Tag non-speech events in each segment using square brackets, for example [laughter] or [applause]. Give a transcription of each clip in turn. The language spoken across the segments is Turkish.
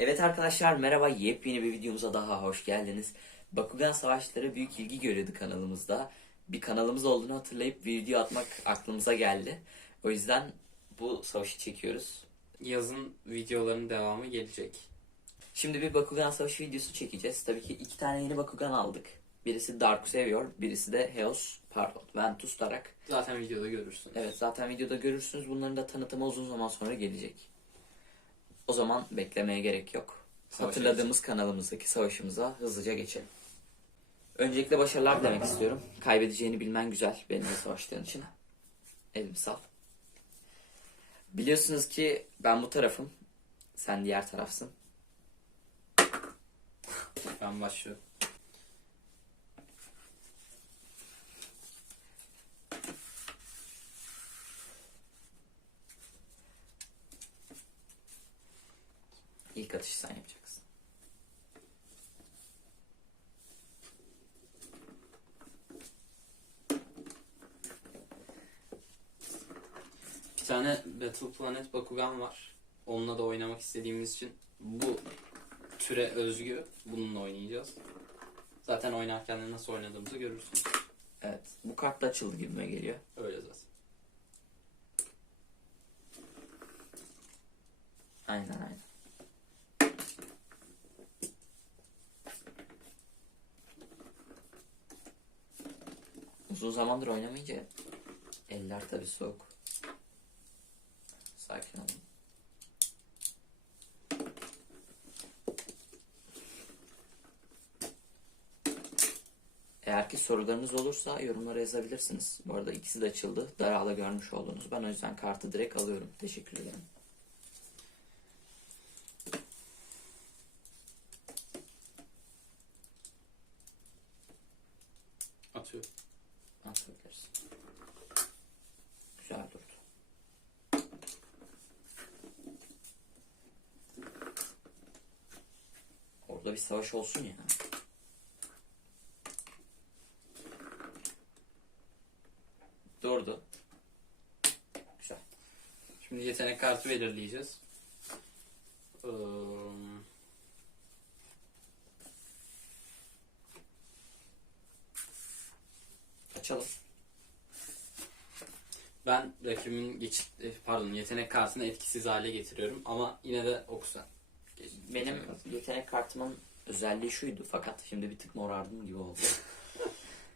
Evet arkadaşlar merhaba yepyeni bir videomuza daha hoş geldiniz. Bakugan Savaşları büyük ilgi görüyordu kanalımızda. Bir kanalımız olduğunu hatırlayıp bir video atmak aklımıza geldi. O yüzden bu savaşı çekiyoruz. Yazın videoların devamı gelecek. Şimdi bir Bakugan Savaşı videosu çekeceğiz. Tabii ki iki tane yeni Bakugan aldık. Birisi Dark seviyor, birisi de Heos, pardon Ventus Darak. Zaten videoda görürsünüz. Evet zaten videoda görürsünüz. Bunların da tanıtımı uzun zaman sonra gelecek. O zaman beklemeye gerek yok. Hatırladığımız kanalımızdaki savaşımıza hızlıca geçelim. Öncelikle başarılar demek istiyorum. Kaybedeceğini bilmen güzel benimle savaştığın için. Elim sal. Biliyorsunuz ki ben bu tarafım. Sen diğer tarafsın. Ben başlıyorum. İlk atışı sen yapacaksın. Bir tane Battle Planet Bakugan var. Onunla da oynamak istediğimiz için bu türe özgü bununla oynayacağız. Zaten oynarken de nasıl oynadığımızı görürsünüz. Evet. Bu kart da açıldı gibime geliyor. Öyle zaten. Aynen aynen. Uzun zamandır oynamayınca eller tabi soğuk. Sakin olun. Eğer ki sorularınız olursa yorumlara yazabilirsiniz. Bu arada ikisi de açıldı. Darağla görmüş oldunuz. Ben o yüzden kartı direkt alıyorum. Teşekkür ederim. Atıyorum. Atabilirsin. Güzel durdu. Orada bir savaş olsun ya. Durdu. Güzel. Şimdi yetenek kartı belirleyeceğiz. Ee, Açalım. ben rakibimin geçit, eh, pardon yetenek kartını etkisiz hale getiriyorum ama yine de okusan. Benim yetenek kartımın özelliği şuydu fakat şimdi bir tık morardım gibi oldu.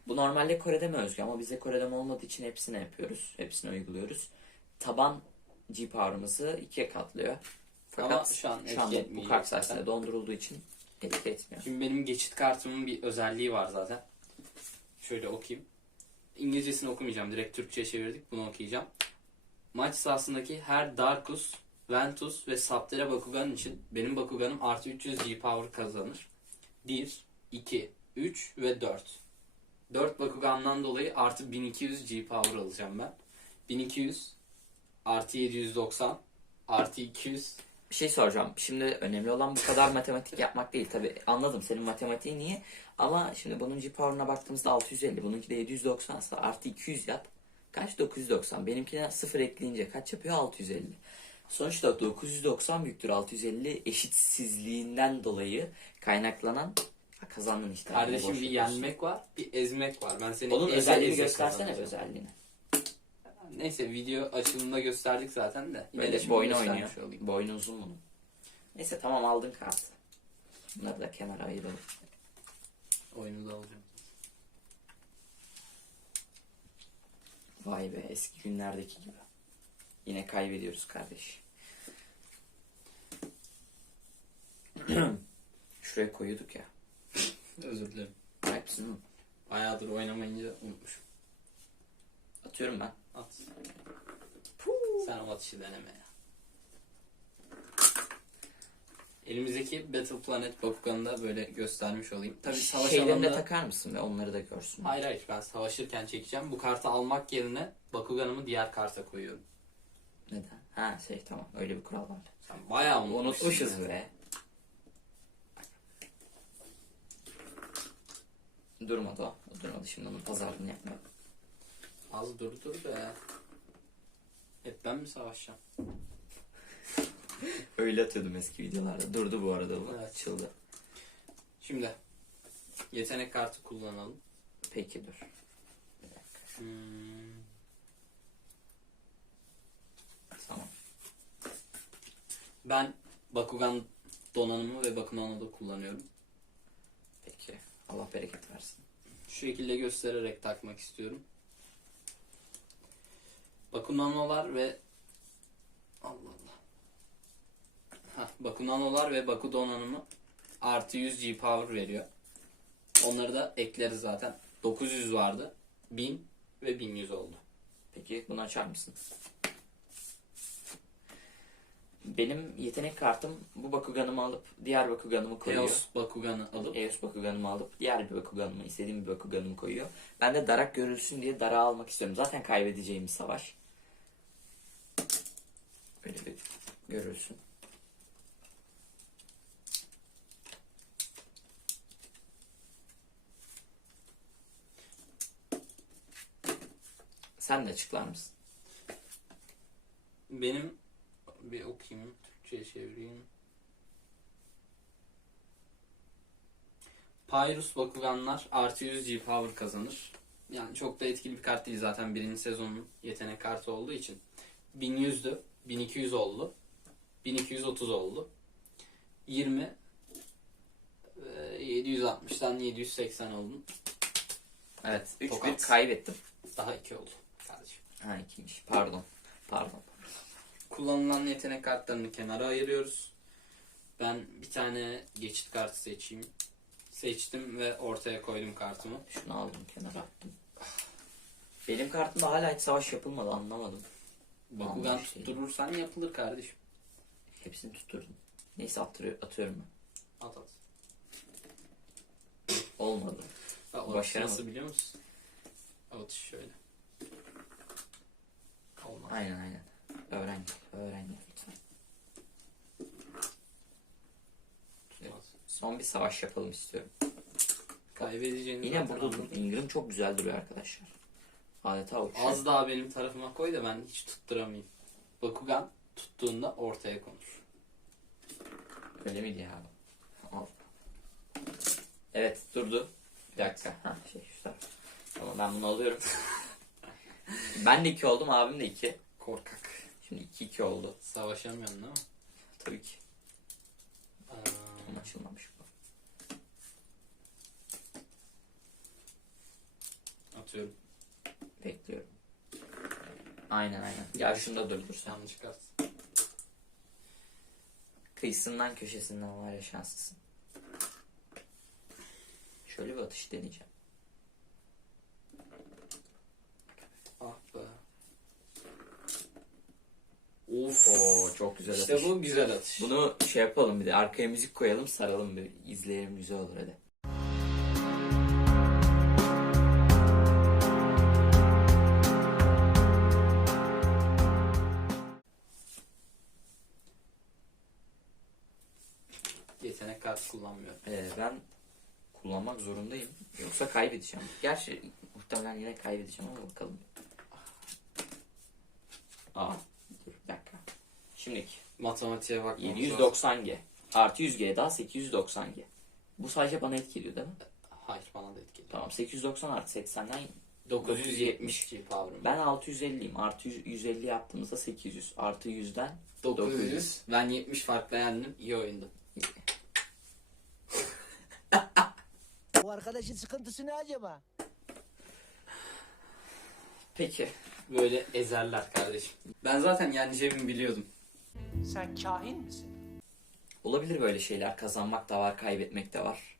Bu normalde Kore'de mi özgü ama bize Kore'de mi olmadığı için hepsini yapıyoruz. Hepsini uyguluyoruz. Taban G power'ımızı ikiye katlıyor. Fakat Ama şu an etki anda bu kart sayesinde dondurulduğu için etki etmiyor. Şimdi benim geçit kartımın bir özelliği var zaten. Şöyle okuyayım. İngilizcesini okumayacağım. Direkt Türkçe'ye çevirdik. Bunu okuyacağım. Maç sahasındaki her Darkus, Ventus ve Saptere Bakugan için benim Bakuganım artı 300 G power kazanır. 1, 2, 3 ve 4. 4 Bakugan'dan dolayı artı 1200 G power alacağım ben. 1200 artı 790 artı 200 Bir şey soracağım. Şimdi önemli olan bu kadar matematik yapmak değil. Tabi anladım senin matematiğin iyi. Ama şimdi bunun G power'ına baktığımızda 650. Bununki de 790 ise artı 200 yap. Kaç? 990. Benimkine 0 ekleyince kaç yapıyor? 650. Sonuçta 990 büyüktür 650 eşitsizliğinden dolayı kaynaklanan Ha, kazandın işte. Kardeşim bir yenmek var, bir ezmek var. Ben seni Onun özelliğini göstersene kazanacağım. özelliğini. Neyse video açılımında gösterdik zaten de. Böyle boynu oynuyor. olayım. Boynu uzun bunun. Neyse tamam aldın kartı. Bunları da kenara ayıralım. Oyunu da alacağım. Vay be eski günlerdeki gibi. Yine kaybediyoruz kardeş. [clears throat] Şuraya koyuyorduk ya. Özür dilerim. Hepsini? Bayağıdır oynamayınca unutmuşum. Atıyorum ben. At. Sen o atışı deneme ya. Elimizdeki Battle Planet Bakugan'ı da böyle göstermiş olayım. Tabii savaş Şeylerini de alanında... takar mısın ve onları da görsün. Hayır hayır ben savaşırken çekeceğim. Bu kartı almak yerine Bakugan'ımı diğer karta koyuyorum. Neden? Ha şey tamam öyle bir kural var. Sen bayağı unutmuşsun. Unutmuşuz be. Durmadı o. Durmadı şimdi onun pazarlığını yapmayalım. Az dur dur be. Hep ben mi savaşacağım? [laughs] Öyle atıyordum eski videolarda. Durdu bu arada bu. Evet. Açıldı. Şimdi yetenek kartı kullanalım. Peki dur. Hmm, Tamam. ben Bakugan donanımı ve Bakugan'ı da kullanıyorum. Allah bereket versin. Şu şekilde göstererek takmak istiyorum. Bakunanolar ve Allah Allah. Heh, Bakunanolar ve Baku donanımı artı 100 G power veriyor. Onları da ekleriz zaten. 900 vardı. 1000 ve 1100 oldu. Peki bunu açar mısın? Benim yetenek kartım bu Bakugan'ımı alıp diğer Bakugan'ımı koyuyor. Eos Bakugan'ı alıp Eos Bakugan'ımı alıp diğer bir Bakugan'ımı istediğim bir Bakugan'ımı koyuyor. Ben de Darak görülsün diye Darak'ı almak istiyorum. Zaten kaybedeceğim bir savaş. Böyle bir görülsün. Sen de açıklar mısın? benim bir okuyayım. Türkçe'ye çevireyim. Pyrus Bakuganlar artı 100 G power kazanır. Yani çok da etkili bir kart değil zaten birinci sezonun yetenek kartı olduğu için. 1100'dü. 1200 oldu. 1230 oldu. 20 e, 760'dan 780 oldu. Evet. 3-1 Tokat. kaybettim. Daha 2 oldu kardeşim. Ha ikiymiş. Pardon. Pardon. Kullanılan yetenek kartlarını kenara ayırıyoruz. Ben bir tane geçit kartı seçeyim. Seçtim ve ortaya koydum kartımı. Şunu aldım kenara attım. Benim kartımda hala hiç savaş yapılmadı anlamadım. Bakugan Anlamış değilim. tutturursan yapılır kardeşim. Hepsini tutturdum. Neyse attırıyor, atıyorum ben. At at. Olmadı. Bak, o atış Başaramadım. nasıl biliyor musun? O atış şöyle. Olmaz. Aynen aynen. Öğren, öğren lütfen. Son bir savaş yapalım istiyorum. Kaybedeceğini Yine burada dur. Ingram çok güzel duruyor arkadaşlar. Adeta uçuyor. Az daha benim tarafıma koy da ben hiç tutturamayayım. Bakugan tuttuğunda ortaya konur. Öyle miydi ya? Al. Evet durdu. Bir dakika. Ha, şey şu taraf. Tamam ben bunu alıyorum. ben de 2 oldum abim de 2. Korkak. Şimdi 2-2 oldu. Savaşamıyorsun değil mi? Tabii ki. Aa, Tam açılmamış bu. atıyorum. Bekliyorum. Aynen aynen. Gel şunu da durdursan. Yanlış kart. Kıyısından köşesinden var ya şanslısın. Şöyle bir atış deneyeceğim. Çok güzel İşte atış. bu güzel atış. Bunu şey yapalım bir de arkaya müzik koyalım saralım bir izleyelim güzel olur hadi. Yetenek kartı kullanmıyorum. Ee, ben kullanmak zorundayım. Yoksa kaybedeceğim. Gerçi muhtemelen yine kaybedeceğim ama bakalım. Aa. Şimdiki. Matematiğe bakmamız lazım. 790G. Artı 100G daha 890G. Bu sadece bana etki ediyor değil mi? Hayır bana da etkili. Tamam 890 artı 80'den 970 G power'ım. ben 650'yim. Artı 100 150 yaptığımızda 800. Artı 100'den 900. Ben 70 farkla yendim. İyi oyundu. Bu arkadaşın sıkıntısı ne acaba? Peki. Böyle ezerler kardeşim. Ben zaten yeneceğimi biliyordum. Sen kahin misin? Olabilir böyle şeyler. Kazanmak da var, kaybetmek de var.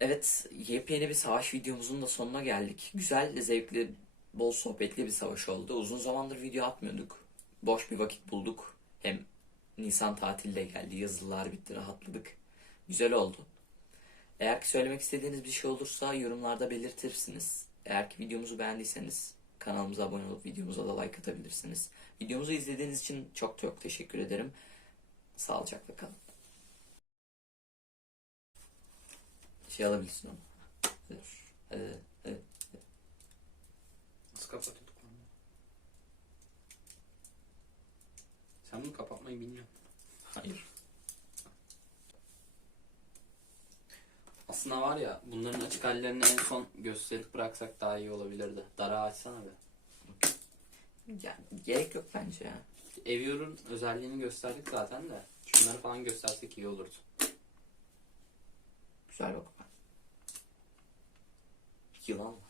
Evet, yepyeni bir savaş videomuzun da sonuna geldik. Güzel, zevkli, bol sohbetli bir savaş oldu. Uzun zamandır video atmıyorduk. Boş bir vakit bulduk. Hem Nisan tatili de geldi, yazılar bitti, rahatladık. Güzel oldu. Eğer ki söylemek istediğiniz bir şey olursa yorumlarda belirtirsiniz. Eğer ki videomuzu beğendiyseniz kanalımıza abone olup videomuza da like atabilirsiniz. Videomuzu izlediğiniz için çok çok teşekkür ederim. Sağlıcakla kalın. Şey alabilirsin onu. Dur. Hadi, hadi. Nasıl kapatıyorduk lan? Sen bunu kapatmayı bilmiyorsun. Hayır. Aslında var ya bunların açık hallerini en son gösterip bıraksak daha iyi olabilirdi. Dara açsana be. Yani gerek yok bence ya. Eviyor'un özelliğini gösterdik zaten de. Şunları falan göstersek iyi olurdu. Güzel bak. Yılan var.